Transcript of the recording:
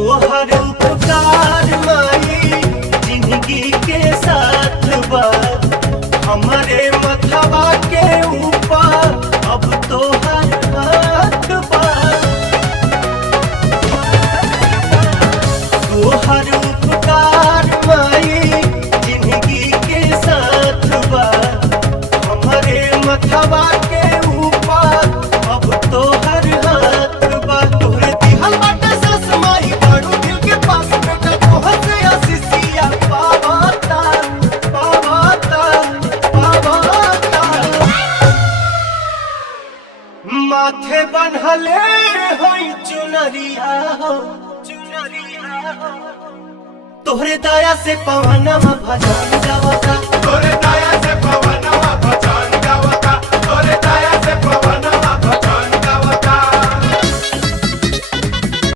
तोहर उपकार माई जिंदगी के साथ बा हमारे मथवा के ऊपर अब तोहर हाथ बा। तोहर उपकार माई जिंदगी के साथ बा हमारे मथवा के ऊपर अब तोहर हाथ बा। तोहरे दिहल बाटे सस माई बड़ू दिल के पास बेटा तोहर से आशीषिया पावाता पावाता पावाता। माथे बन्हले होई चुनरिया हो चुनरिया हो तोहरे दया से पवनवा भजन गावता तोहरे दया से